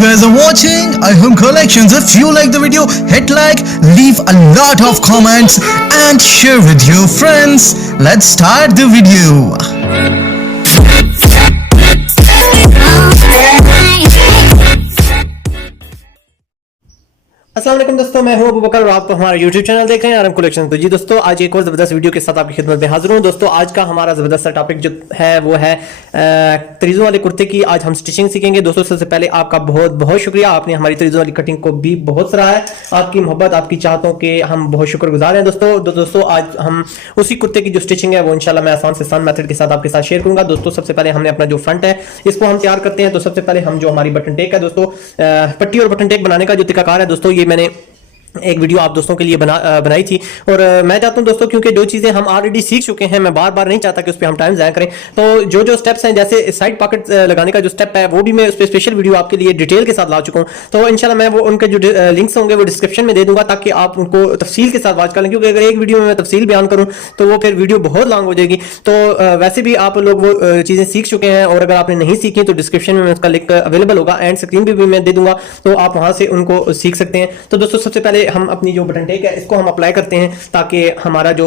guys are watching iHome Collections. If you like the video, hit like, leave a lot of comments and share with your friends. Let's start the video. अस्सलाम वालेकुम दोस्तों, मैं हूं अबू बकर और आप हमारा YouTube channel देख रहे हैं आरएम कलेक्शन। तो जी दोस्तों, आज एक और ज़बरदस्त वीडियो के साथ आपकी खिदमत में हाजिर हूं। दोस्तों, आज का हमारा ज़बरदस्त सा टॉपिक जो है वो है तरीज़ों वाले कुर्ते की। आज हम स्टिचिंग सीखेंगे। दोस्तों, सबसे पहले आपका बहुत बहुत शुक्रिया, आपने हमारी तरीज़ों वाली कटिंग को भी बहुत सराहा है। आपकी मोहब्बत, आपकी चाहतों के हम बहुत शुक्रगुजार हैं। दोस्तों आज हम उसी कुर्ते की जो स्टिचिंग है वो इंशाल्लाह मैं आसान से आसान मेथड के साथ आपके साथ शेयर करूंगा। दोस्तों, सबसे पहले हमने अपना जो फ्रंट है इसको हम तैयार करते हैं। तो सबसे पहले हम जो हमारी बटन टेक है दोस्तों, पट्टी और बटन टेक बनाने का जो तरीकाकार है दोस्तों, ये मैंने एक वीडियो आप दोस्तों के लिए बनाई थी। और मैं चाहता हूं दोस्तों, क्योंकि जो चीज़ें हम ऑलरेडी सीख चुके हैं, मैं बार बार नहीं चाहता कि उस पर हम टाइम ज़ाया करें। तो जो स्टेप्स हैं, जैसे साइड पॉकेट लगाने का जो स्टेप है वो भी मैं उस पर स्पेशल वीडियो आपके लिए डिटेल के साथ ला चुका हूं। तो इंशाल्लाह मैं वो उनके जो लिंक्स होंगे वो डिस्क्रिप्शन में दे दूंगा, ताकि आप उनको तफसील के साथ वॉच कर लें। क्योंकि अगर एक वीडियो में मैं तफसील बयान करूँ तो वो फिर वीडियो बहुत लॉन्ग हो जाएगी। तो वैसे भी आप लोग वो चीज़ें सीख चुके हैं, और अगर आपने नहीं सीखी तो डिस्क्रिप्शन में उसका लिंक अवेलेबल होगा, एंड स्क्रीन पर भी मैं दे दूंगा, तो आप वहाँ से उनको सीख सकते हैं। तो दोस्तों, सबसे पहले हम अपनी जो ठीक है इसको हम अप्लाई करते हैं, ताकि हमारा जो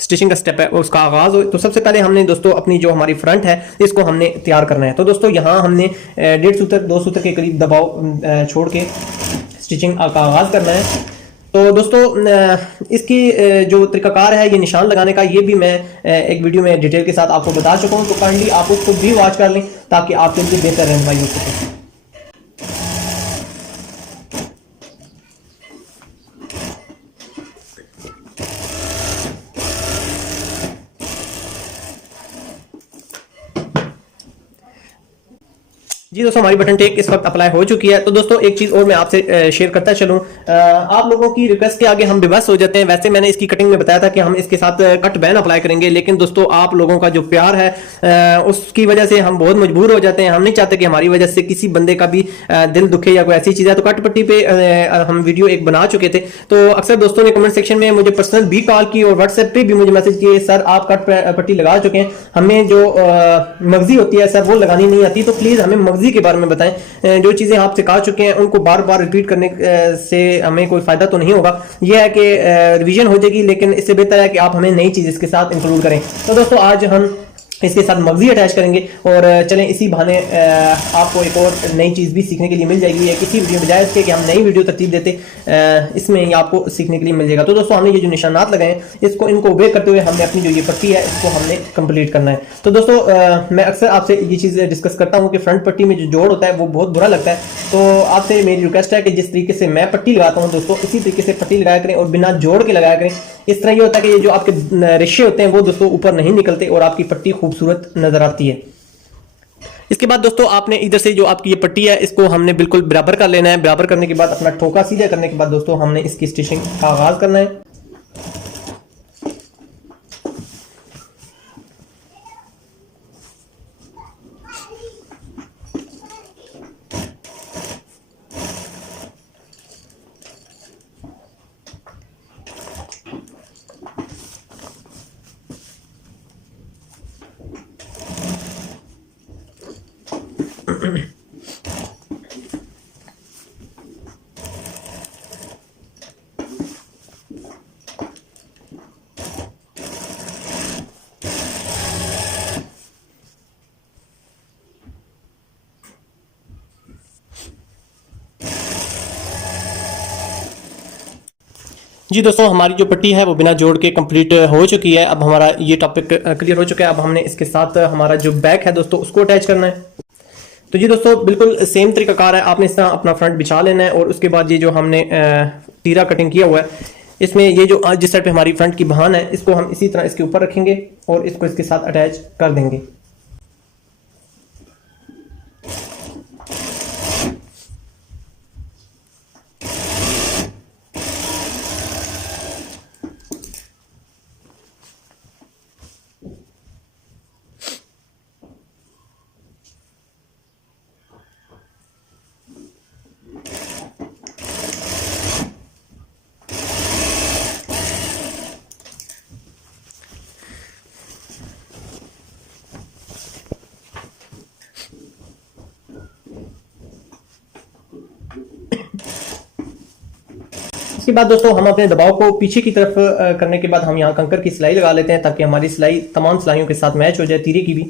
स्टिचिंग का स्टेप है उसका आगाज हो। तो सबसे पहले हमने दोस्तों अपनी जो हमारी फ्रंट है इसको हमने तैयार करना है। तो दोस्तों, यहाँ हमने 1.5 सूत्र 2 सूत्र के करीब दबाव छोड़ के स्टिचिंग का आगाज करना है। तो दोस्तों, इसकी जो तरीकाकार है ये निशान लगाने का, ये भी मैं एक वीडियो में डिटेल के साथ आपको बता चुका हूँ। तो काइंडली आप उसको भी वॉच कर लें, ताकि आपके लिए बेहतर रहनुमाई हो सके। जी दोस्तों, हमारी बटन टेक इस वक्त अप्लाई हो चुकी है। तो दोस्तों, एक चीज़ और मैं आपसे शेयर करता चलूँ, आप लोगों की रिक्वेस्ट के आगे हम बेबस हो जाते हैं। वैसे मैंने इसकी कटिंग में बताया था कि हम इसके साथ कट बैन अप्लाई करेंगे, लेकिन दोस्तों आप लोगों का जो प्यार है उसकी वजह से हम बहुत मजबूर हो जाते हैं। हम नहीं चाहते कि हमारी वजह से किसी बंदे का भी दिल दुखे या कोई ऐसी चीज़ है। तो कट पट्टी पे हम वीडियो एक बना चुके थे। तो अक्सर दोस्तों ने कमेंट सेक्शन में मुझे पर्सनल भी कॉल की और व्हाट्सएप पे भी मुझे मैसेज किए, सर आप कट पट्टी लगा चुके हैं, हमें जो मगजी होती है सर वो लगानी नहीं आती। तो प्लीज़ हमें मगजी के बारे में बताएं। जो चीजें आप सिखा चुके हैं उनको बार बार रिपीट करने से हमें कोई फायदा तो नहीं होगा। यह है कि रिवीजन हो जाएगी, लेकिन इससे बेहतर है कि आप हमें नई चीज इसके साथ इंक्लूड करें। तो दोस्तों, आज हम इसके साथ मगजी अटैच करेंगे, और चलें इसी बहाने आपको एक और नई चीज़ भी सीखने के लिए मिल जाएगी। या किसी वीडियो बजाय इसके कि हम नई वीडियो तरतीब देते, इसमें ही आपको सीखने के लिए मिल जाएगा। तो दोस्तों, हमने ये जो निशानात लगाए इसको इनको वे करते हुए हमने अपनी जो ये पट्टी है इसको हमने कंप्लीट करना है। तो दोस्तों, मैं अक्सर आपसे ये चीज़ डिस्कस करता हूँ कि फ्रंट पट्टी में जो जोड़ होता है वो बहुत बुरा लगता है। तो आपसे मेरी रिक्वेस्ट है कि जिस तरीके से मैं पट्टी लगाता हूँ दोस्तों, इसी तरीके से पट्टी लगाया करें और बिना जोड़ के लगाया करें। इस तरह ये होता है कि ये जो आपके रेशे होते हैं वो दोस्तों ऊपर नहीं निकलते और आपकी पट्टी खूबसूरत नजर आती है। इसके बाद दोस्तों, आपने इधर से जो आपकी ये पट्टी है इसको हमने बिल्कुल बराबर कर लेना है। बराबर करने के बाद अपना ठोका सीधा करने के बाद दोस्तों हमने इसकी स्टिचिंग का आगाज करना है। जी दोस्तों, हमारी जो पट्टी है वो बिना जोड़ के कंप्लीट हो चुकी है। अब हमारा ये टॉपिक क्लियर हो चुका है। अब हमने इसके साथ हमारा जो बैक है दोस्तों उसको अटैच करना है। तो जी दोस्तों, बिल्कुल सेम तरीकाकार है। आपने इस तरह अपना फ्रंट बिछा लेना है, और उसके बाद ये जो हमने तीरा कटिंग किया हुआ है इसमें ये जो जिस साइड पे हमारी फ्रंट की बहान है इसको हम इसी तरह इसके ऊपर रखेंगे और इसको इसके साथ अटैच कर देंगे। इसके बाद दोस्तों हम अपने दबाव को पीछे की तरफ करने के बाद हम यहाँ कंकर की सिलाई लगा लेते हैं ताकि हमारी सिलाई तमाम सिलाइयों के साथ मैच हो जाए, तीरे की भी।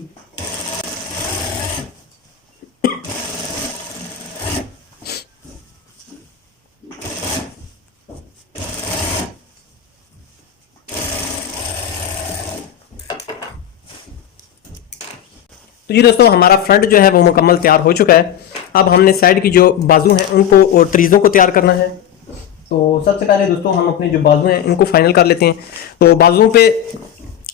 तो जी दोस्तों हमारा फ्रंट जो है वो मुकम्मल तैयार हो चुका है। अब हमने साइड की जो बाजू हैं उनको और तरीज़ों को तैयार करना है। तो सबसे पहले दोस्तों हम अपने जो बाजू हैं इनको फाइनल कर लेते हैं। तो बाजुओं पे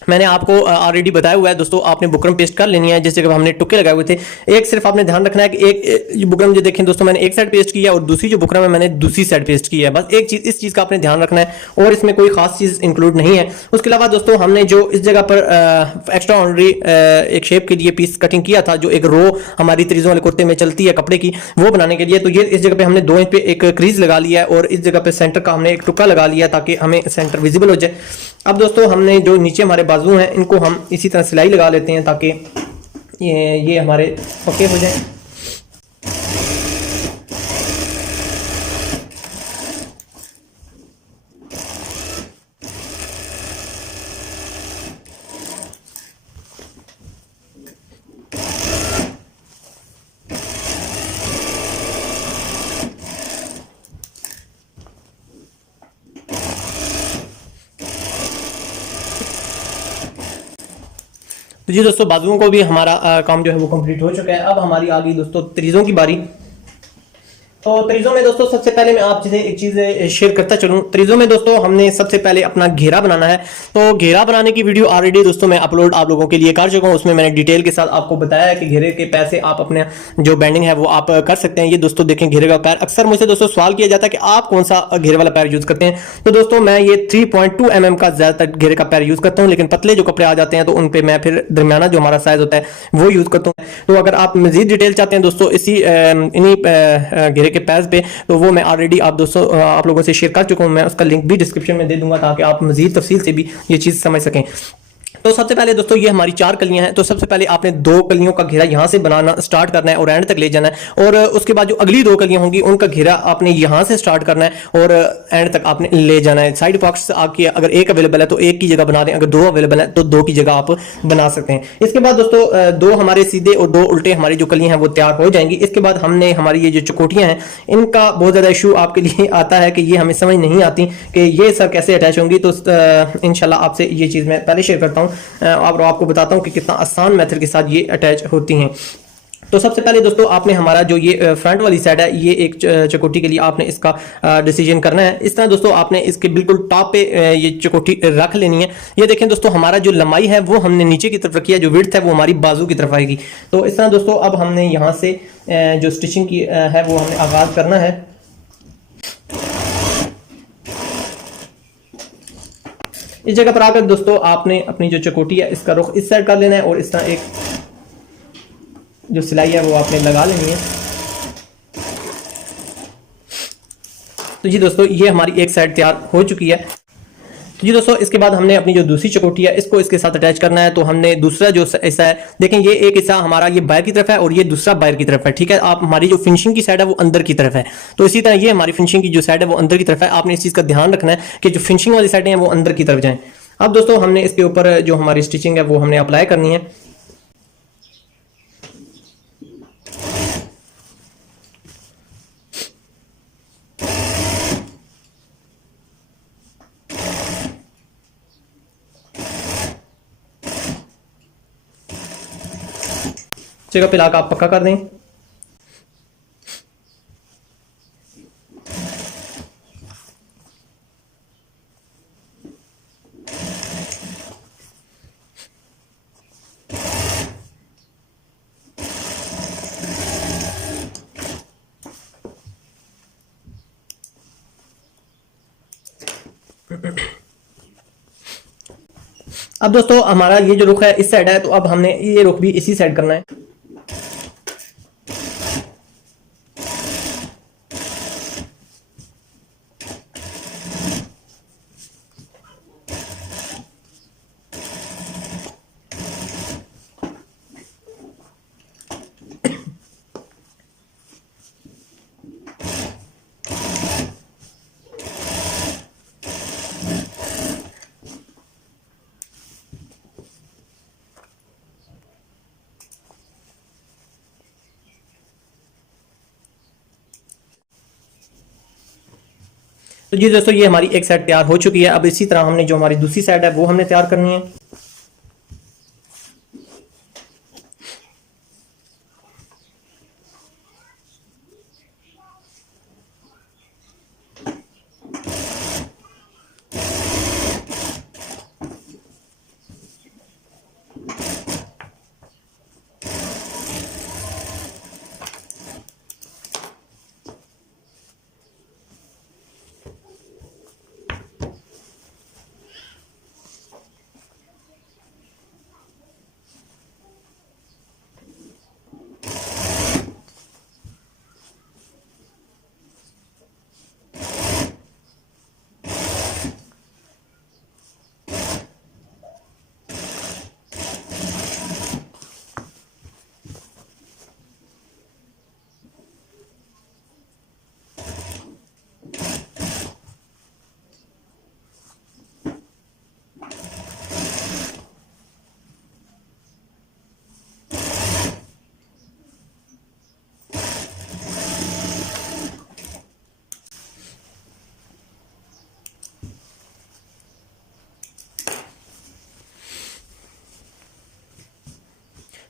मैंने आपको ऑलरेडी बताया हुआ है दोस्तों, आपने बुकरम पेस्ट कर लेनी है। जैसे कि हमने टुक्के लगाए हुए थे, एक सिर्फ आपने ध्यान रखना है कि एक बुकरम जो देखें दोस्तों मैंने एक साइड पेस्ट किया और दूसरी जो बुकरम है मैंने दूसरी साइड पेस्ट किया है। बस एक चीज़, इस चीज़ का आपने ध्यान रखना है और इसमें कोई खास चीज़ इंक्लूड नहीं है। उसके अलावा दोस्तों हमने जो इस जगह पर एक्स्ट्रा ऑर्डनरी एक शेप के लिए पीस कटिंग किया था, जो एक रो हमारी तरीजों वाले कुर्ते में चलती है कपड़े की, वो बनाने के लिए, तो ये इस जगह पे हमने 2 इंच पे एक क्रीज लगा लिया है और इस जगह पे सेंटर का हमने एक टुक्का लगा लिया ताकि हमें सेंटर विजिबल हो जाए। अब दोस्तों हमने जो नीचे हमारे बाजू हैं इनको हम इसी तरह सिलाई लगा लेते हैं ताकि ये हमारे पक्के हो जाएं। तो जी दोस्तों बाजुओं को भी हमारा काम जो है वो कंप्लीट हो चुका है। अब हमारी आ गई दोस्तों तरीजों की बारी। तो तरीजों में दोस्तों सबसे पहले मैं आपसे एक चीज़ शेयर करता चलूं। तरीजों में दोस्तों हमने सबसे पहले अपना घेरा बनाना है। तो घेरा बनाने की वीडियो ऑलरेडी दोस्तों मैं अपलोड आप लोगों के लिए कर चुका हूं। उसमें मैंने डिटेल के साथ आपको बताया है कि घेरे के पैर से आप अपने जो बैंडिंग है वो आप कर सकते हैं। ये दोस्तों देखें घेरे का पैर, अक्सर मुझसे दोस्तों सवाल किया जाता है कि आप कौन सा घेरे वाला पैर यूज करते हैं। तो दोस्तों मैं ये 3.2 mm का ज्यादातर घेरे का पैर यूज करता हूँ, लेकिन पतले जो कपड़े आ जाते हैं तो उन पर मैं फिर दरमियाना जो हमारा साइज होता है वो यूज करता हूँ। तो अगर आप मजीद डिटेल चाहते हैं दोस्तों इन्हीं घेरे के पैर पे, तो वो मैं ऑलरेडी आप लोगों से शेयर कर चुका हूं। मैं उसका लिंक भी डिस्क्रिप्शन में दे दूंगा ताकि आप मजीद तफसील से भी ये चीज़ समझ सकें। तो सबसे पहले दोस्तों ये हमारी 4 कलियां हैं। तो सबसे पहले आपने 2 कलियों का घेरा यहां से बनाना स्टार्ट करना है और एंड तक ले जाना है। और उसके बाद जो अगली 2 कलियां होंगी उनका घेरा आपने यहां से स्टार्ट करना है और एंड तक आपने ले जाना है। साइड पॉकेट्स आपकी अगर एक अवेलेबल है तो एक की जगह बना दें, अगर 2 अवेलेबल है तो 2 की जगह आप बना सकते हैं। इसके बाद दोस्तों 2 हमारे सीधे और 2 उल्टे हमारी जो कलियां हैं वो तैयार हो जाएंगी। इसके बाद हमने हमारी ये जो चकोटियां हैं इनका बहुत ज़्यादा इशू आपके लिए आता है कि ये हमें समझ नहीं आती कि ये सब कैसे अटैच होंगी। तो इंशाल्लाह आपसे ये चीज़ मैं पहले शेयर करता हूँ, आपको बताता हूं कि कितना आसान मेथड के साथ ये अटैच होती हैं। तो सबसे पहले दोस्तों आपने हमारा जो ये फ्रंट वाली साइड है, ये एक चकोटी के लिए आपने इसका डिसीजन करना है। इस तरह दोस्तों आपने इसके बिल्कुल टॉप पे ये चकोटी रख लेनी है। ये देखें दोस्तों हमारा जो लंबाई है वो हमने नीचे की तरफ रखी है, जो विड्थ है वो हमारी बाजू की तरफ आएगी। तो इस तरह दोस्तों अब हमने यहाँ से जो स्टिचिंग की है वो हमने आगाज करना है। इस जगह पर आकर दोस्तों आपने अपनी जो चकोटी है इसका रुख इस साइड कर लेना है और इस तरह एक जो सिलाई है वो आपने लगा लेनी है। तो जी दोस्तों ये हमारी एक साइड तैयार हो चुकी है। तो जी दोस्तों इसके बाद हमने अपनी जो दूसरी चकोटी है इसको इसके साथ अटैच करना है। तो हमने दूसरा जो हिस्सा है, देखें ये एक हिस्सा हमारा ये बाहर की तरफ है और ये दूसरा बाहर की तरफ है, ठीक है। आप हमारी जो फिनिशिंग की साइड है वो अंदर की तरफ है, तो इसी तरह ये हमारी फिनिशिंग की जो साइड है वो अंदर की तरफ है। आपने इस चीज़ का ध्यान रखना है कि जो फिनिशिंग वाली साइडें हैं वो अंदर की तरफ जाएं। अब दोस्तों हमने इसके ऊपर जो हमारी स्टिचिंग है वो हमने अप्लाई करनी है। जगह पे लाकर आप पक्का कर दें। अब दोस्तों हमारा ये जो रुख है इस साइड है, तो अब हमने ये रुख भी इसी साइड करना है। तो जी दोस्तों ये हमारी एक साइड तैयार हो चुकी है। अब इसी तरह हमने जो हमारी दूसरी साइड है वो हमने तैयार करनी है।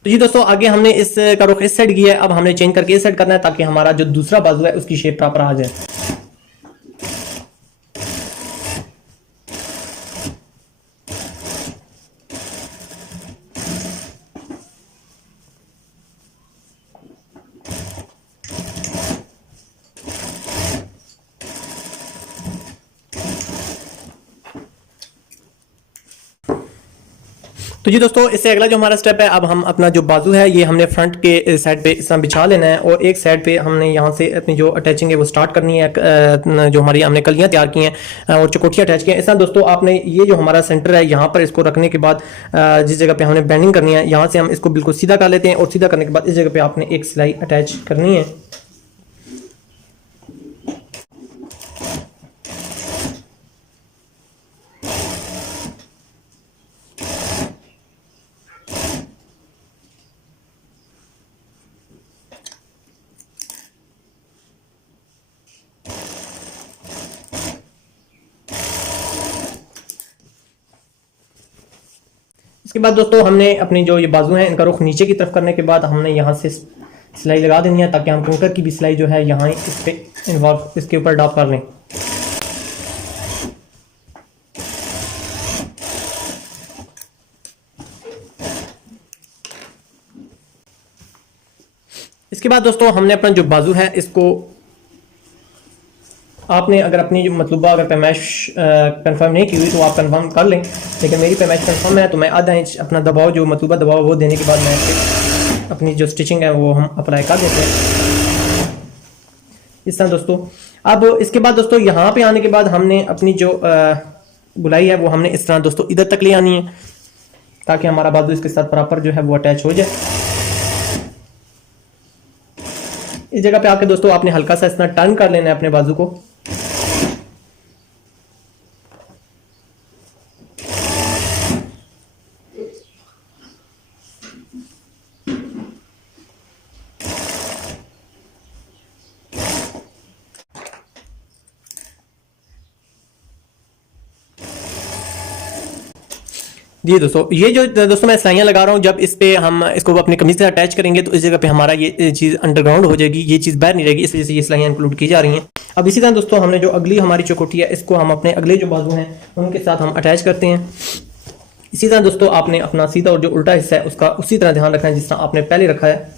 तो जी दोस्तों आगे हमने इस का रुख इस साइड किया है, अब हमने चेंज करके इस साइड करना है ताकि हमारा जो दूसरा बाजू है उसकी शेप प्रॉपर आ जाए। तो जी दोस्तों इससे अगला जो हमारा स्टेप है, अब हम अपना जो बाजू है ये हमने फ्रंट के साइड पे इस तरह बिछा लेना है और एक साइड पे हमने यहाँ से अपनी जो अटैचिंग है वो स्टार्ट करनी है। जो हमारी हमने कलियाँ तैयार की हैं और चकोटियाँ अटैच की हैं, इस तरह दोस्तों आपने ये जो हमारा सेंटर है यहाँ पर इसको रखने के बाद जिस जगह पे हमने बेंडिंग करनी है यहाँ से हम इसको बिल्कुल सीधा कर लेते हैं और सीधा करने के बाद इस जगह पे आपने एक सिलाई अटैच करनी है। इसके बाद दोस्तों हमने अपनी जो ये बाजू हैं इनका रुख नीचे की तरफ करने के बाद हमने यहाँ से सिलाई लगा देनी है ताकि हम कंकर की भी सिलाई जो है यहाँ इस पे इन्वॉल्व इसके ऊपर डॉप कर लें। इसके बाद दोस्तों हमने अपना जो बाजू है इसको आपने अगर अपनी जो मतलूबा अगर पैमाइश कंफर्म नहीं की हुई तो आप कंफर्म कर लें, लेकिन मेरी पैमाइश कंफर्म है तो मैं आधा इंच अपना दबाव जो मतलूबा दबाव वो देने के बाद मैं अपनी जो स्टिचिंग है वो हम अप्लाई कर देते हैं इस तरह दोस्तों। अब इसके बाद दोस्तों यहाँ पे आने के बाद हमने अपनी जो गुलाई है वो हमने इस तरह दोस्तों इधर तक ले आनी है ताकि हमारा बाजू इसके साथ प्रॉपर जो है वो अटैच हो जाए। इस जगह पे आके दोस्तों आपने हल्का सा इस तरह टर्न कर लेना है अपने बाजू को। जी दोस्तों ये जो दोस्तों मैं सिलाइयाँ लगा रहा हूँ, जब इस पे हम इसको अपनी कमीज से अटैच करेंगे तो इस जगह पे हमारा ये चीज़ अंडरग्राउंड हो जाएगी, ये चीज़ बाहर नहीं रहेगी, इस वजह से ये सिलाइयाँ इंक्लूड की जा रही हैं। अब इसी तरह दोस्तों हमने जो अगली हमारी चौकोटी है इसको हम अपने अगले जो बाजू हैं उनके साथ हम अटैच करते हैं। इसी तरह दोस्तों आपने अपना सीधा और जो उल्टा हिस्सा है उसका उसी तरह ध्यान रखना है जिस तरह आपने पहले रखा है।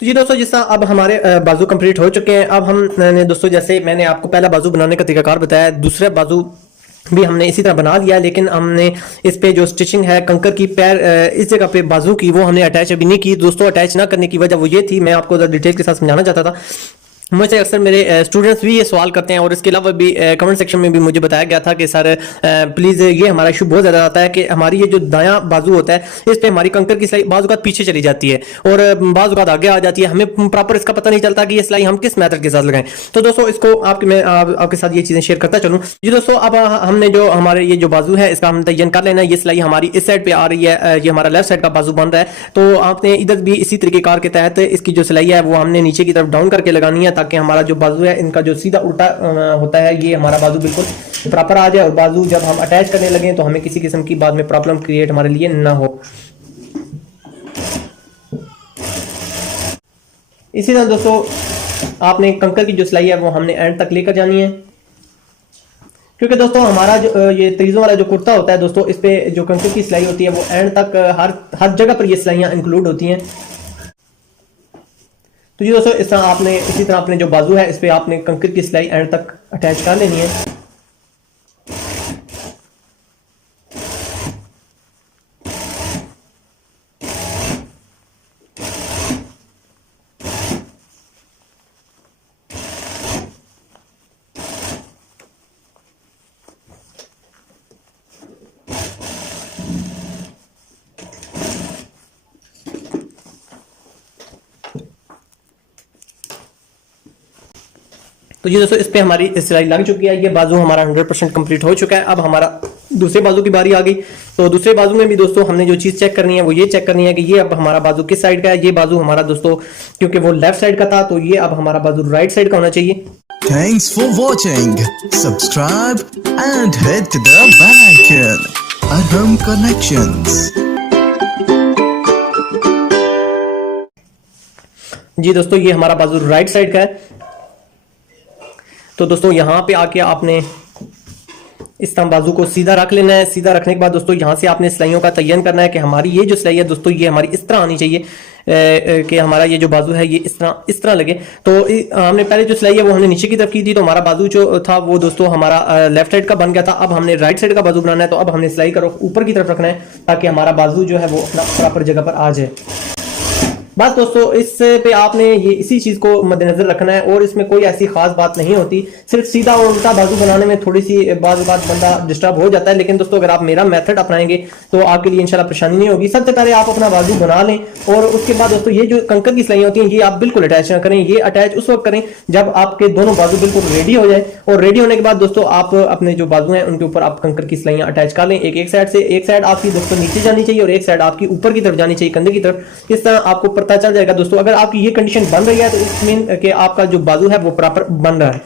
तो जी दोस्तों, जिस तरह अब हमारे बाजू कंप्लीट हो चुके हैं, अब हमने दोस्तों, जैसे मैंने आपको पहला बाजू बनाने का तरीकाकार बताया, दूसरा बाजू भी हमने इसी तरह बना दिया, लेकिन हमने इस पे जो स्टिचिंग है कंकर की पैर इस जगह पे बाजू की, वो हमने अटैच अभी नहीं की दोस्तों। अटैच ना करने की वजह वो ये थी, मैं आपको डिटेल के साथ समझाना चाहता था। मुझसे अक्सर मेरे स्टूडेंट्स भी ये सवाल करते हैं, और इसके अलावा भी कमेंट सेक्शन में भी मुझे बताया गया था कि सर प्लीज़, ये हमारा इशू बहुत ज़्यादा आता है कि हमारी ये जो दायां बाजू होता है, इस पे हमारी कंकर की सिलाई बाजू का पीछे चली जाती है और बाजू का आगे आ जाती है, हमें प्रॉपर इसका पता नहीं चलता कि ये सिलाई हम किस मेथड के साथ लगाएं। तो दोस्तों, इसको मैं आपके साथ ये चीज़ें शेयर करता चलूँ। जी दोस्तों, अब हमने जो हमारे ये जो बाजू है इसका हम तयन कर लेना है। ये सिलाई हमारी इस साइड पे आ रही है, ये हमारा लेफ्ट साइड का बाजू बन रहा है, तो आपने इधर भी इसी तरीके कार के तहत इसकी जो सिलाई है वो हमने नीचे की तरफ डाउन करके लगानी है, ताकि हमारा जो बाजू है इनका जो सीधा उल्टा होता है, ये हमारा बाजू बिल्कुल प्रॉपर आ जाए, और बाजू जब हम अटैच करने लगे तो हमें किसी किस्म की बाद में प्रॉब्लम क्रिएट हमारे लिए ना हो। इसी तरह दोस्तों, आपने कंकर की जो सिलाई है वो हमने एंड तक लेकर जानी है, क्योंकि दोस्तों हमारा जो ये तरीजों वाला जो कुर्ता होता है दोस्तों, इस पे जो कंकर की सिलाई होती है वो एंड तक हर जगह पर ये सिलाइयां इंक्लूड होती हैं। तो ये दोस्तों, इस तरह आपने इसी तरह अपने जो बाजू है इस पे आपने कंकर की सिलाई एंड तक अटैच कर लेनी है। तो ये दोस्तों, इस पे हमारी सिलाई लग चुकी है, ये बाजू हमारा 100% कंप्लीट हो चुका है। अब हमारा दूसरे बाजू की बारी आ गई। तो दूसरे बाजू में भी दोस्तों हमने जो चीज़ चेक करनी है वो ये चेक करनी है कि ये अब हमारा बाजू किस साइड का है। ये बाजू हमारा दोस्तों, क्योंकि वो लेफ्ट साइड का था, तो ये अब हमारा बाजू राइट साइड का होना चाहिए। Thanks for watching. Subscribe and hit the bell icon. Arham Collections. जी दोस्तों, ये हमारा बाजू राइट साइड का है। तो दोस्तों, यहाँ पे आके आपने इस तरह बाजू को सीधा रख लेना है। सीधा रखने के बाद दोस्तों, यहाँ से आपने सिलाइयों का तयन करना है कि हमारी ये जो सिलाई है दोस्तों, ये हमारी इस तरह आनी चाहिए कि हमारा ये जो बाजू है ये इस तरह लगे। तो हमने पहले जो सिलाई है वो हमने नीचे की तरफ की थी, तो हमारा बाजू जो था वो दोस्तों हमारा लेफ्ट साइड का बन गया था। अब हमने राइट साइड का बाजू बनाना है, तो अब हमने सिलाई का रुख ऊपर की तरफ रखना है, ताकि हमारा बाजू जो है वो अपना प्रॉपर जगह पर आ जाए। बस दोस्तों, इस पे आपने ये इसी चीज़ को मद्देनजर रखना है, और इसमें कोई ऐसी खास बात नहीं होती। सिर्फ सीधा और उल्टा बाजू बनाने में थोड़ी सी बात बंदा डिस्टर्ब हो जाता है, लेकिन दोस्तों अगर आप मेरा मेथड अपनाएंगे तो आपके लिए इंशाल्लाह परेशानी नहीं होगी। सबसे पहले आप अपना बाजू बना लें, और उसके बाद दोस्तों ये जो कंकर की सिलाई होती है ये आप बिल्कुल अटैच ना करें। ये अटैच उस वक्त करें जब आपके दोनों बाजू बिल्कुल रेडी हो जाए, और रेडी होने के बाद दोस्तों आप अपने जो बाजू हैं उनके ऊपर आप कंकर की सिलाइयां अटैच कर लें। एक साइड से, एक साइड आपकी दोस्तों नीचे जानी चाहिए और एक साइड आपकी ऊपर की तरफ जानी चाहिए, कंधे की तरफ। इस तरह आपको पता चल जाएगा दोस्तों, अगर आपकी ये कंडीशन बन रही है तो इसमें कि आपका जो बाजू है वो प्रॉपर बन रहा है।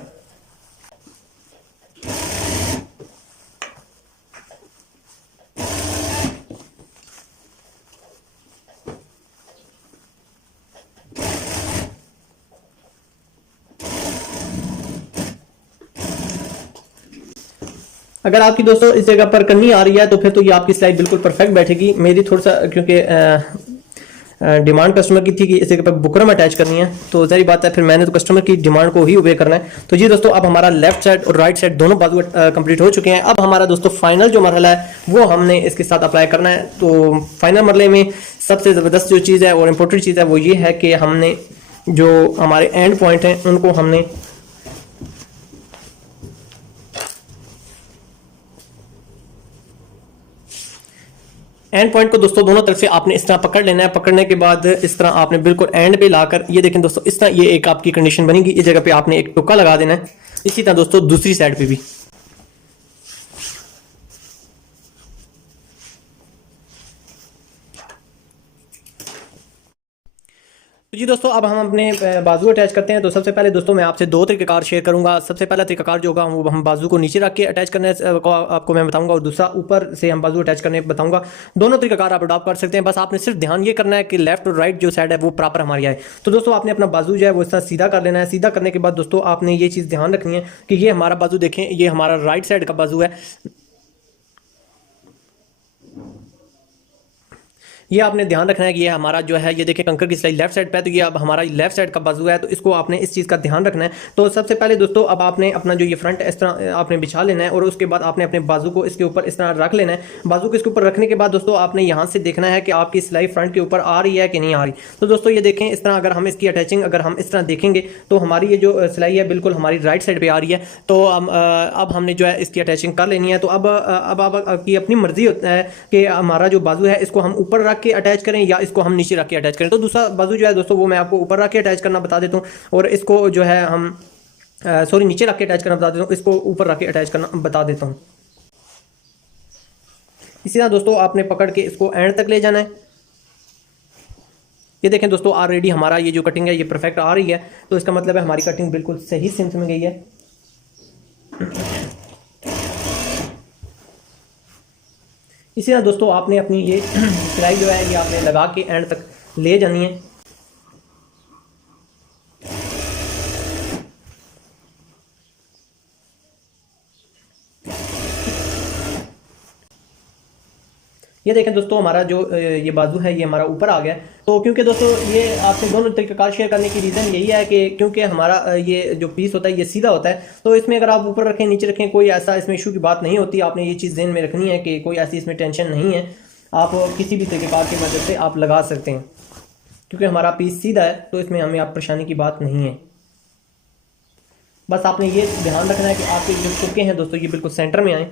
अगर आपकी दोस्तों इस जगह पर करनी आ रही है तो फिर तो ये आपकी सिलाई बिल्कुल परफेक्ट बैठेगी। मेरी थोड़ा सा क्योंकि डिमांड कस्टमर की थी कि इस जगह पर बुकरम अटैच करनी है, तो सारी बात है फिर मैंने तो कस्टमर की डिमांड को ही ओबे करना है। तो जी दोस्तों, अब हमारा लेफ्ट साइड और राइट साइड दोनों बाजू कंप्लीट हो चुके हैं। अब हमारा दोस्तों फाइनल जो मरहला है वो हमने इसके साथ अप्लाई करना है। तो फाइनल मरहले में सबसे ज़बरदस्त जो चीज़ है और इम्पोर्टेंट चीज़ है वो ये है कि हमने जो हमारे एंड पॉइंट हैं उनको हमने एंड पॉइंट को दोस्तों दोनों तरफ से आपने इस तरह पकड़ लेना है। पकड़ने के बाद इस तरह आपने बिल्कुल एंड पे लाकर, ये देखें दोस्तों, इस तरह ये एक आपकी कंडीशन बनेगी। इस जगह पे आपने एक टुक्का लगा देना है। इसी तरह दोस्तों दूसरी साइड पे भी। तो जी दोस्तों, अब हम अपने बाजू अटैच करते हैं। तो सबसे पहले दोस्तों मैं आपसे दो तरीक़ाकार शेयर करूंगा। सबसे पहला तरीक़ाकार जो होगा वो हम बाजू को नीचे रख के अटैच करने को आपको मैं बताऊंगा, और दूसरा ऊपर से हम बाजू अटैच करने बताऊंगा। दोनों तरीक़ाकार आप अडॉप्ट कर सकते हैं। बस आपने सिर्फ ध्यान ये करना है कि लेफ्ट और राइट जो साइड है वो प्रॉपर हमारी आए। तो दोस्तों आपने अपना बाजू जो है वो इस तरह सीधा कर लेना है। सीधा करने के बाद दोस्तों आपने ये चीज़ ध्यान रखनी है कि ये हमारा बाजू देखें, ये हमारा राइट साइड का बाजू है। ये आपने ध्यान रखना है कि ये हमारा जो है, ये देखिए कंकर की सिलाई लेफ्ट साइड पे है, तो ये अब हमारा लेफ्ट साइड का बाजू है, तो इसको आपने इस चीज़ का ध्यान रखना है। तो सबसे पहले दोस्तों अब आपने अपना जो ये फ्रंट इस तरह आपने बिछा लेना है और उसके बाद आपने अपने बाजू को इसके ऊपर इस तरह रख लेना है। बाजू को इसके ऊपर रखने के बाद दोस्तों आपने यहाँ से देखना है कि आपकी सिलाई फ्रंट के ऊपर आ रही है कि नहीं आ रही। तो दोस्तों ये देखें इस तरह अगर हम इसकी अटैचिंग अगर हम इस तरह देखेंगे तो हमारी ये जो सिलाई है बिल्कुल हमारी राइट साइड पर आ रही है। तो अब हमने जो है इसकी अटैचिंग कर लेनी है। तो अब आपकी अपनी मर्जी होता है कि हमारा जो बाजू है इसको हम ऊपर रख के अटैच करें या इसको हम नीचे रख के अटैच करें। तो दूसरा बाजू जो है दोस्तों वो मैं आपको ऊपर रख के अटैच करना बता देता हूँ और इसको जो है हम नीचे रख के अटैच करना बता देता हूँ, इसको ऊपर रख के अटैच करना बता देता हूँ। इसी तरह दोस्तों आपने पकड़ के इसको एंड तक ले जाना है। ये देखें दोस्तों ऑलरेडी हमारा ये जो कटिंग है ये परफेक्ट आ रही है, तो इसका मतलब है हमारी कटिंग बिल्कुल सही सिम्त में गई है। इसी तरह दोस्तों आपने अपनी ये सिलाई जो है ये आपने लगा के एंड तक ले जानी है। ये देखें दोस्तों हमारा जो ये बाजू है ये हमारा ऊपर आ गया। तो क्योंकि दोस्तों ये आपसे दोनों तरीक़ेकार शेयर करने की रीज़न यही है कि क्योंकि हमारा ये जो पीस होता है ये सीधा होता है, तो इसमें अगर आप ऊपर रखें नीचे रखें कोई ऐसा इसमें इशू की बात नहीं होती। आपने ये चीज़ ध्यान में रखनी है कि कोई ऐसी इसमें टेंशन नहीं है, आप किसी भी तरीक़ेकार की मदद से आप लगा सकते हैं। क्योंकि हमारा पीस सीधा है तो इसमें हमें आप परेशानी की बात नहीं है। बस आपने ये ध्यान रखना है कि आपके जो चुके हैं दोस्तों ये बिल्कुल सेंटर में आए।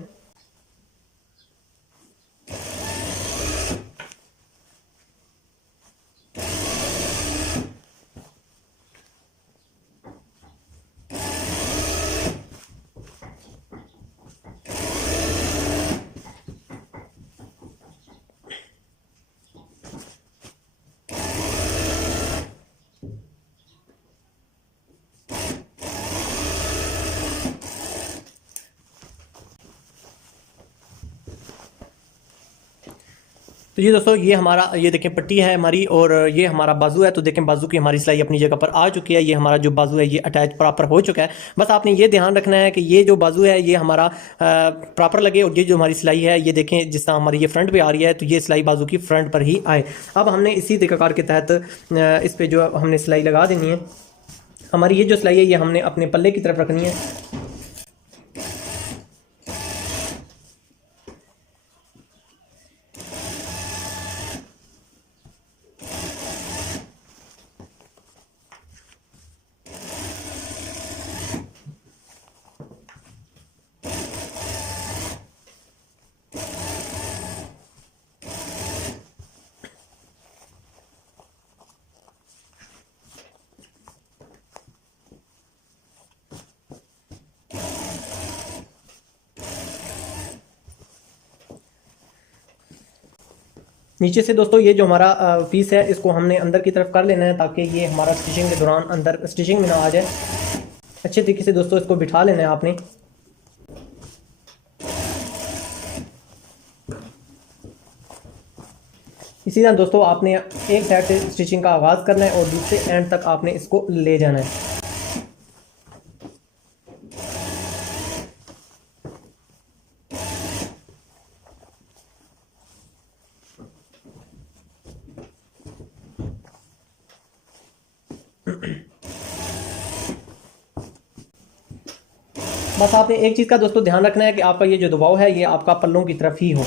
तो ये दोस्तों ये हमारा ये देखें पट्टी है हमारी और ये हमारा बाजू है। तो देखें बाजू की हमारी सिलाई अपनी जगह पर आ चुकी है। ये हमारा जो बाजू है ये अटैच प्रॉपर हो चुका है। बस आपने ये ध्यान रखना है कि ये जो बाजू है ये हमारा प्रॉपर लगे और ये जो हमारी सिलाई है ये देखें जिस तरह हमारी ये फ्रंट पे आ रही है तो ये सिलाई बाजू की फ्रंट पर ही आए। अब हमने इसी तरीक़ाकार के तहत इस पर जो हमने सिलाई लगा देनी है। हमारी ये जो सिलाई है ये हमने अपने पल्ले की तरफ रखनी है। नीचे से दोस्तों ये जो हमारा पीस है इसको हमने अंदर की तरफ कर लेना है ताकि ये हमारा स्टिचिंग के दौरान अंदर स्टिचिंग में ना आ जाए। अच्छे तरीके से दोस्तों इसको बिठा लेना है आपने। इसी तरह दोस्तों आपने एक साइड से स्टिचिंग का आगाज़ करना है और दूसरे एंड तक आपने इसको ले जाना है। बस आपने एक चीज़ का दोस्तों ध्यान रखना है कि आपका ये जो दबाव है ये आपका पल्लों की तरफ ही हो।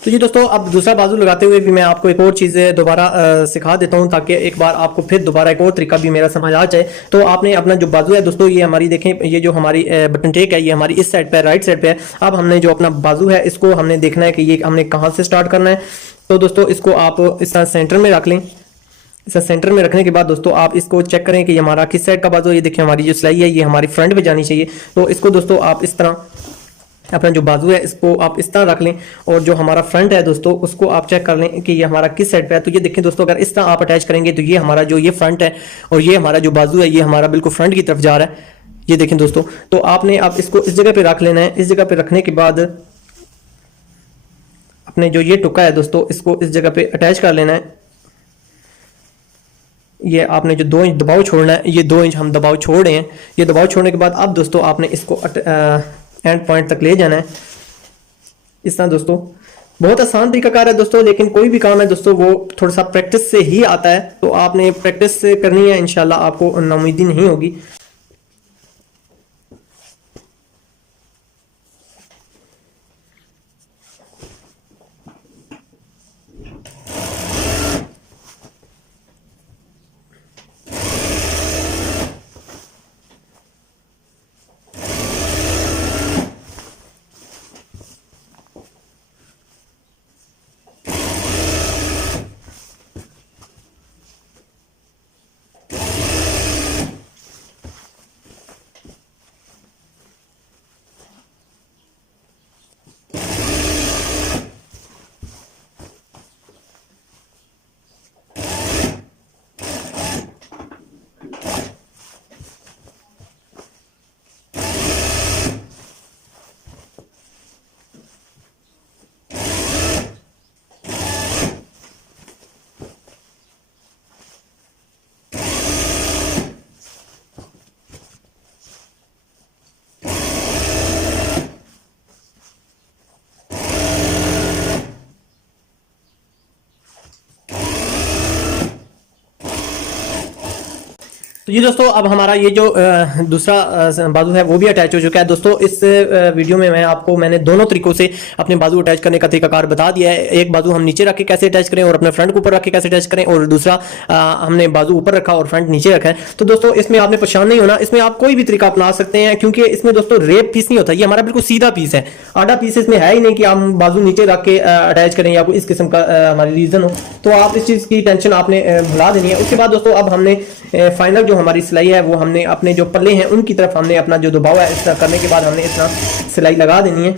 तो जी दोस्तों अब दूसरा बाजू लगाते हुए भी मैं आपको एक और चीज़ दोबारा सिखा देता हूं ताकि एक बार आपको फिर दोबारा एक और तरीका भी मेरा समझ आ जाए। तो आपने अपना जो बाजू है दोस्तों ये हमारी देखें ये जो हमारी बटन टेक है ये हमारी इस साइड पे राइट साइड पे है। अब हमने जो अपना बाजू है इसको हमने देखना है कि ये हमने कहाँ से स्टार्ट करना है। तो दोस्तों इसको आप इस तरह सेंटर में रख लें। इसे सेंटर में रखने के बाद दोस्तों आप इसको चेक करें कि हमारा किस साइड का बाजू है। ये देखिए हमारी जो सिलाई है ये हमारी फ्रंट पे जानी चाहिए। तो इसको दोस्तों आप इस तरह अपना जो बाजू है इसको आप इस तरह रख लें और जो हमारा फ्रंट है दोस्तों उसको आप चेक कर लें कि ये हमारा किस साइड पे है। तो ये देखें दोस्तों अगर इस तरह आप अटैच करेंगे तो ये हमारा जो ये फ्रंट है और ये हमारा जो बाजू है ये हमारा बिल्कुल फ्रंट की तरफ जा रहा है। ये देखें दोस्तों तो आपने आप इसको इस जगह पे रख लेना है। इस जगह पे रखने के बाद अपने जो ये टुका है दोस्तों, इसको इस जगह पे अटैच कर लेना है। ये आपने जो 2 इंच दबाव छोड़ना है, ये 2 इंच हम दबाव छोड़ रहे हैं। ये दबाव छोड़ने के बाद अब दोस्तों आपने इसको एंड पॉइंट तक ले जाना है इस तरह दोस्तों। बहुत आसान तरीकाकार है दोस्तों, लेकिन कोई भी काम है दोस्तों वो थोड़ा सा प्रैक्टिस से ही आता है, तो आपने प्रैक्टिस से करनी है, इंशाल्लाह आपको नाउमीदी नहीं होगी। तो जी दोस्तों, अब हमारा ये जो दूसरा बाजू है वो भी अटैच हो चुका है दोस्तों। इस वीडियो में मैंने दोनों तरीकों से अपने बाजू अटैच करने का तरीकाकार बता दिया है। एक बाजू हम नीचे रख के कैसे अटैच करें और अपने फ्रंट को ऊपर रख के कैसे अटैच करें, और दूसरा हमने बाजू ऊपर रखा और फ्रंट नीचे रखा है। तो दोस्तों इसमें आपने परेशान नहीं होना, इसमें आप कोई भी तरीका अपना सकते हैं, क्योंकि इसमें दोस्तों रेप पीस नहीं होता, ये हमारा बिल्कुल सीधा पीस है। आधा पीस इसमें है ही नहीं कि हम बाजू नीचे रख के अटैच करें या कोई इस किस्म का हमारी रीजन हो, तो आप इस चीज की टेंशन आपने भुला देनी है। उसके बाद दोस्तों अब हमने फाइनल जो हमारी सिलाई है वो हमने अपने जो पल्ले हैं उनकी तरफ हमने अपना जो दबाव है इस तरह करने के बाद हमने इस तरह सिलाई लगा देनी है।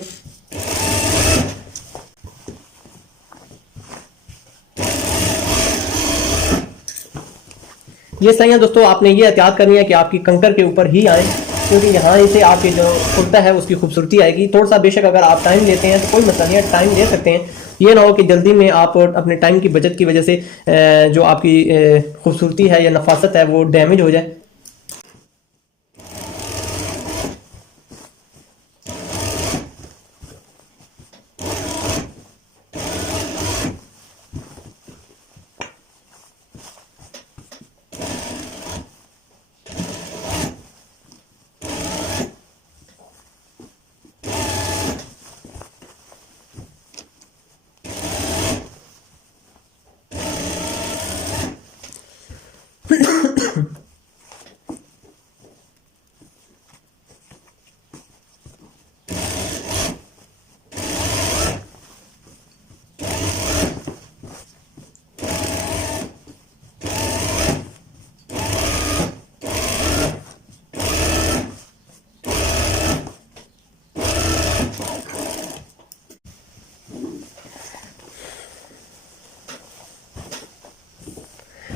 ये सिलाइयां दोस्तों आपने ये एहतियात करनी है कि आपकी कंकर के ऊपर ही आए, क्योंकि यहाँ से आपकी जो कुर्ता है उसकी खूबसूरती आएगी। थोड़ा सा बेशक अगर आप टाइम लेते हैं तो कोई मसला नहीं है, टाइम ले सकते हैं। ये ना हो कि जल्दी में आप अपने टाइम की बचत की वजह से जो आपकी खूबसूरती है या नफासत है वो डैमेज हो जाए।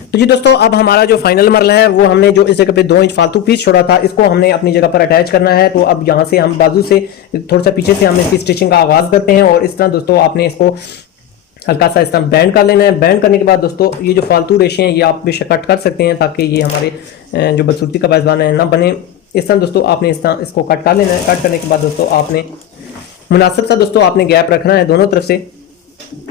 तो जी दोस्तों, अब हमारा जो फाइनल मरला है वो हमने जो इस जगह पे 2 इंच फालतू पीस छोड़ा था इसको हमने अपनी जगह पर अटैच करना है। तो अब यहाँ से हम बाजू से थोड़ा सा पीछे से हम इसकी स्टिचिंग का आगाज करते हैं, और इस तरह दोस्तों आपने इसको हल्का सा इस तरह बैंड कर लेना है। बैंड करने के बाद दोस्तों ये जो फालतू रेशे हैं ये आप बेशक कट कर सकते हैं, ताकि ये हमारे जो बदसूरती का बायस है ना बने। इस तरह दोस्तों आपने इस तरह इसको कट कर लेना है। कट करने के बाद दोस्तों आपने मुनासिब सा दोस्तों आपने गैप रखना है दोनों तरफ से।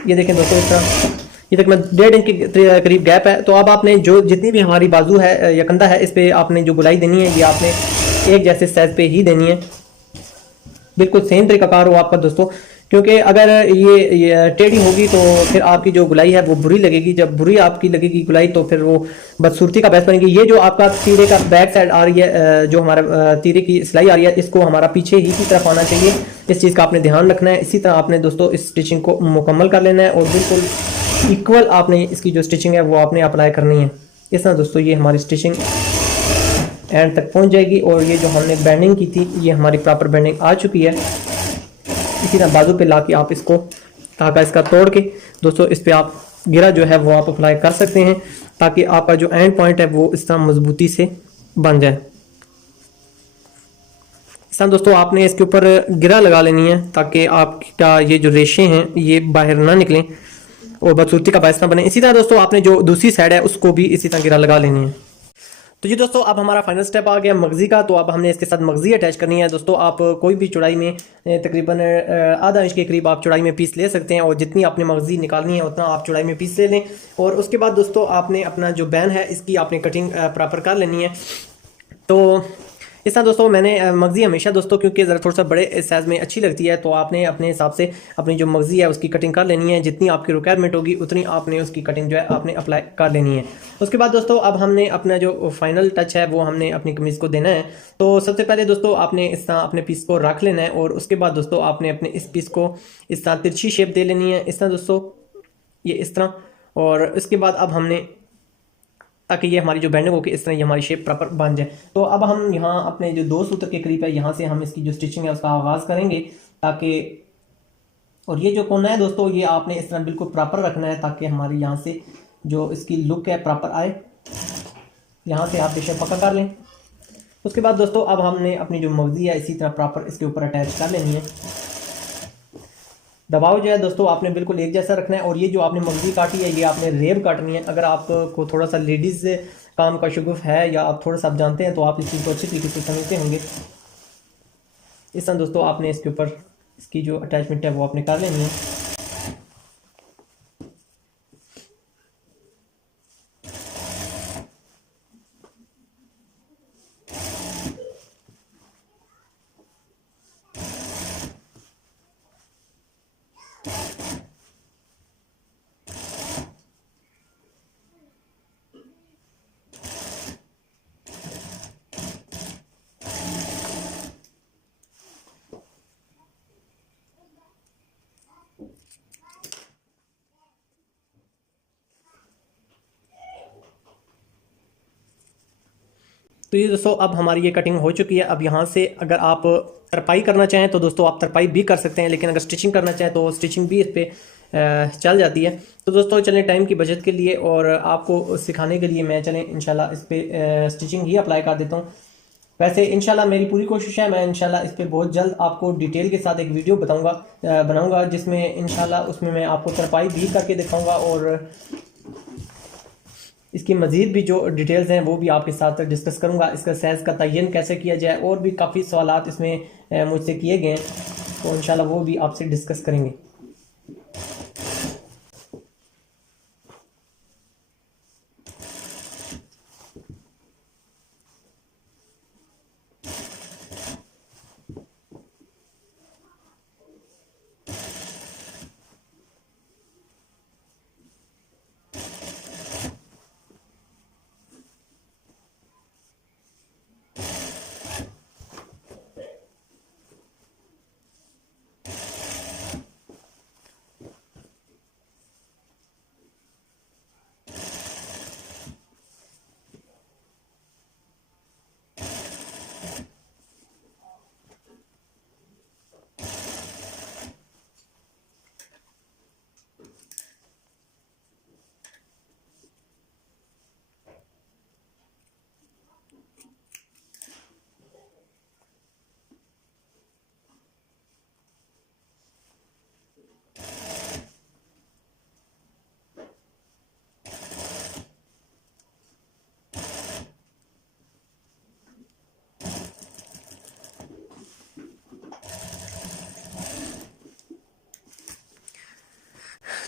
ये देखें दोस्तों, इस तरह ये तक मैं 1.5 इंच के करीब गैप है। तो अब आपने जो जितनी भी हमारी बाजू है या कंधा है इस पे आपने जो गुलाई देनी है ये आपने एक जैसे साइज पे ही देनी है, बिल्कुल सेम तरीकाकार हो आपका दोस्तों। क्योंकि अगर ये टेढ़ी होगी तो फिर आपकी जो गुलाई है वो बुरी लगेगी। जब बुरी आपकी लगेगी गुलाई तो फिर वो बदसूरती का बायस बनेगी। ये जो आपका तीरे का बैक साइड आ रही है, जो हमारा तीरे की सिलाई आ रही है, इसको हमारा पीछे ही की तरफ आना चाहिए। इस चीज़ का आपने ध्यान रखना है। इसी तरह आपने दोस्तों इस स्टिचिंग को मुकम्मल कर लेना है और बिल्कुल इक्वल आपने इसकी जो स्टिचिंग है वो आपने अप्लाई करनी है। इस तरह दोस्तों ये हमारी स्टिचिंग एंड तक पहुंच जाएगी। और ये जो हमने बैंडिंग की थी ये हमारी प्रॉपर बैंडिंग आ चुकी है। इसी तरह बाजू पे लाके आप इसको धागा इसका तोड़ के दोस्तों इस पे आप गिरा जो है वो आप अप्लाई कर सकते हैं, ताकि आपका जो एंड पॉइंट है वो इस तरह मजबूती से बन जाए। इस तरह दोस्तों आपने इसके ऊपर गिरा लगा लेनी है ताकि आपका ये जो रेशे हैं ये बाहर ना निकलें और बदसूरती का बायस ना बने। इसी तरह दोस्तों आपने जो दूसरी साइड है उसको भी इसी तरह गिरा लगा लेनी है। तो जी दोस्तों अब हमारा फाइनल स्टेप आ गया मगजी का। तो अब हमने इसके साथ मगजी अटैच करनी है। दोस्तों आप कोई भी चौड़ाई में तकरीबन आधा इंच के करीब आप चौड़ाई में पीस ले सकते हैं और जितनी आपने मगजी निकालनी है उतना आप चौड़ाई में पीस ले लें। और उसके बाद दोस्तों आपने अपना जो बैन है इसकी आपने कटिंग प्रॉपर कर लेनी है। तो इस तरह दोस्तों मैंने मगजी हमेशा दोस्तों क्योंकि ज़रा थोड़ा सा बड़े साइज़ में अच्छी लगती है तो आपने अपने हिसाब से अपनी जो मगजी है उसकी कटिंग कर लेनी है। जितनी आपकी रिक्वायरमेंट होगी उतनी आपने उसकी कटिंग जो है आपने अप्लाई कर लेनी है। उसके बाद दोस्तों अब हमने अपना जो फाइनल टच है वो हमने अपनी कमीज़ को देना है। तो सबसे पहले दोस्तों आपने इस तरह अपने पीस को रख लेना है और उसके बाद दोस्तों आपने अपने इस पीस को इस तरह तिरछी शेप दे लेनी है। इस तरह दोस्तों ये इस तरह, और इसके बाद अब हमने ताकि ये हमारी जो बैंडिंग होगी इस तरह ये हमारी शेप प्रॉपर बन जाए। तो अब हम यहाँ अपने जो 2 सूत्र के करीब है यहाँ से हम इसकी जो स्टिचिंग है उसका आगाज़ करेंगे ताकि, और ये जो कोना है दोस्तों ये आपने इस तरह बिल्कुल प्रॉपर रखना है ताकि हमारी यहाँ से जो इसकी लुक है प्रॉपर आए। यहाँ से आप शेप पक्का कर लें। उसके बाद दोस्तों अब हमने अपनी जो मगजी है इसी तरह प्रॉपर इसके ऊपर अटैच कर लेनी है। दबाव जो है दोस्तों आपने बिल्कुल एक जैसा रखना है। और ये जो आपने मगजी काटी है ये आपने रेब काटनी है। अगर आपको थोड़ा सा लेडीज़ काम का शगुफ है या आप थोड़ा सा आप जानते हैं तो आप इस चीज़ को अच्छी तरीके से समझते होंगे। इस तरह दोस्तों आपने इसके ऊपर इसकी जो अटैचमेंट है वो आपने कर लेनी है। तो ये दोस्तों अब हमारी ये कटिंग हो चुकी है। अब यहाँ से अगर आप तरपाई करना चाहें तो दोस्तों आप तरपाई भी कर सकते हैं, लेकिन अगर स्टिचिंग करना चाहें तो स्टिचिंग भी इस पर चल जाती है। तो दोस्तों चलें टाइम की बचत के लिए और आपको सिखाने के लिए मैं चलें इंशाल्लाह इस पर स्टिचिंग ही अप्लाई कर देता हूँ। वैसे इंशाल्लाह मेरी पूरी कोशिश है, मैं इंशाल्लाह इस पर बहुत जल्द आपको डिटेल के साथ एक वीडियो बनाऊँगा जिसमें इंशाल्लाह उसमें मैं आपको तरपाई भी करके दिखाऊँगा और इसकी मज़ीद भी जो डिटेल्स हैं वो भी आपके साथ डिस्कस करूंगा। इसका साइज़ का तयन कैसे किया जाए और भी काफ़ी सवालात इसमें मुझसे किए गए हैं, तो इंशाल्लाह वो भी आपसे डिस्कस करेंगे।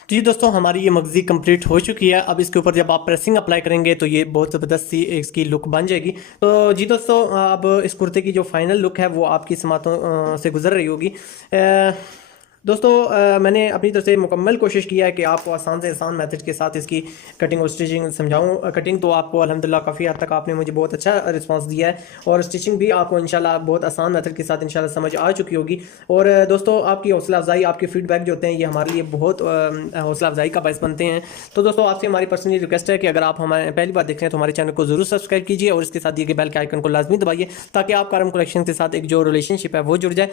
जी दोस्तों हमारी ये मगजी कंप्लीट हो चुकी है। अब इसके ऊपर जब आप प्रेसिंग अप्लाई करेंगे तो ये बहुत ज़बरदस्त सी इसकी लुक बन जाएगी। तो जी दोस्तों अब इस कुर्ते की जो फाइनल लुक है वो आपकी समातों से गुजर रही होगी। दोस्तों मैंने अपनी तरफ से मुकम्मल कोशिश किया है कि आपको आसान से आसान मेथड के साथ इसकी कटिंग और स्टिचिंग समझाऊं। कटिंग तो आपको अल्हम्दुलिल्लाह काफ़ी हद तक आपने मुझे बहुत अच्छा रिस्पांस दिया है और स्टिचिंग भी आपको इंशाल्लाह बहुत आसान मेथड के साथ इंशाल्लाह समझ आ चुकी होगी। और दोस्तों आपकी हौसला अफजाई, आपके फीडबैक जो होते हैं ये हमारे लिए बहुत हौसला अफजाई का बायस बनते हैं। तो दोस्तों आपसे हमारी पर्सनली रिक्वेस्ट है कि अगर आप हमारे पहली बार देख रहे हैं तो हमारे चैनल को जरूर सब्सक्राइब कीजिए और इसके साथ दिए गए बेल के आइकन को लाजमी दबाइए ताकि आपका आरएम कलेक्शन के साथ एक जो रिलेशनशिप है वो जुड़ जाए।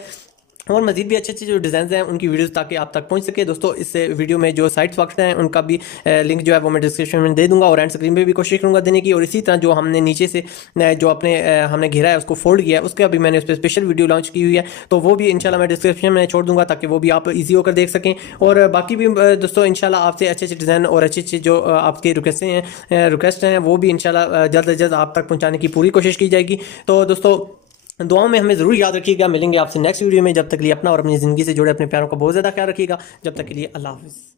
और मजीद भी अच्छे अच्छे जो डिज़ाइन हैं उनकी वीडियोस ताकि आप तक पहुंच सके। दोस्तों इस वीडियो में जो साइट्स वक्त हैं उनका भी लिंक जो है वो मैं डिस्क्रिप्शन में दे दूंगा और एंड स्क्रीन पे भी कोशिश करूंगा देने की। और इसी तरह जो हमने नीचे से जो अपने हमने घेरा है उसको फोल्ड किया है उसका भी मैंने उस पर स्पेशल वीडियो लॉन्च की हुई है, तो वो भी इंशाल्लाह मैं डिस्क्रिप्शन में छोड़ दूंगा ताकि वो भी आप ईजी होकर देख सकें। और बाकी भी दोस्तों इंशाल्लाह आपसे अच्छे अच्छे डिज़ाइन और अच्छे अच्छे जो आपके रिक्वेस्ट हैं वो भी इंशाल्लाह जल्द से जल्द आप तक पहुँचाने की पूरी कोशिश की जाएगी। तो दोस्तों दुआओं में हमें ज़रूर याद रखिएगा। मिलेंगे आपसे नेक्स्ट वीडियो में। जब तक के लिए अपना और अपनी ज़िंदगी से जुड़े अपने प्यारों का बहुत ज़्यादा ख्याल रखिएगा। जब तक के लिए अल्लाह हाफ़िज़।